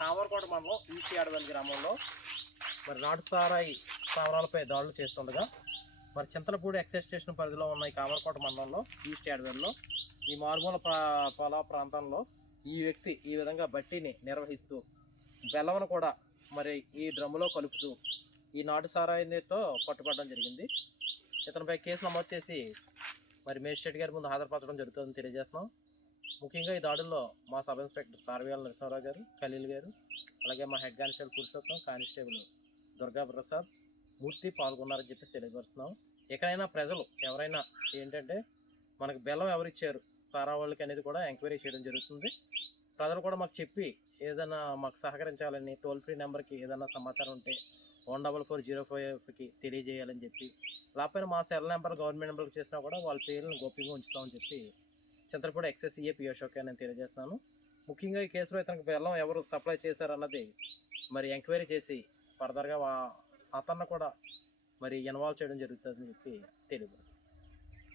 కామరకోట మండలం ఈస్ట్ యాడవల్లి గ్రామంలో మరి నాటు సారాయి స్థావరాలపై దాడులు చేస్తుండగా మరి చింతలపూడి ఎక్సైజ్ స్టేషన్ పరిధిలో ఉన్న ఈ కామరకోట మండలంలో ఈస్ట్ యాడవల్లిలో ఈ మారుమూల పొల ప్రాంతంలో ఈ వ్యక్తి ఈ విధంగా బట్టీని నిర్వహిస్తూ బెల్లమును కూడా మరి ఈ డ్రమ్ములో కలుపుతూ ఈ నాటు సారాయితో పట్టుబడడం జరిగింది. ఇతనిపై కేసు నమోదు చేసి మరి మేజిస్ట్రేట్ గారి ముందు హాజరుపరచడం జరుగుతుందని తెలియజేస్తున్నాం. ముఖ్యంగా ఈ దాడుల్లో మా సబ్ ఇన్స్పెక్టర్ సార్వేల నరసింహరావు గారు, ఖలీల్ గారు, అలాగే మా head constable Purushottam, constable Durga Prasad, Murthy పాల్గొన్నారని చెప్పి తెలియపరుస్తున్నాం. ఎక్కడైనా ప్రజలు ఎవరైనా ఏంటంటే మనకు బెల్లం ఎవరిచ్చారు సారా వాళ్ళకి అనేది కూడా ఎంక్వైరీ చేయడం జరుగుతుంది. ప్రజలు కూడా మాకు చెప్పి ఏదైనా మాకు సహకరించాలని టోల్ ఫ్రీ నెంబర్కి ఏదైనా సమాచారం ఉంటే 14405కి తెలియజేయాలని చెప్పి, లేకపోతే మా సెల్ నెంబర్ గవర్నమెంట్ నెంబర్కి చేసినా కూడా వాళ్ళ పేర్లను గోప్యంగా ఉంచుతామని చెప్పి Chintalapudi excise CA P Ashok నేను తెలియజేస్తున్నాను. ముఖ్యంగా ఈ కేసులో ఇతనికి బెల్లం ఎవరు సప్లై చేశారన్నది మరి ఎంక్వైరీ చేసి ఫర్దర్గా అతన్ని కూడా మరి ఇన్వాల్వ్ చేయడం జరుగుతుందని చెప్పి తెలియదు.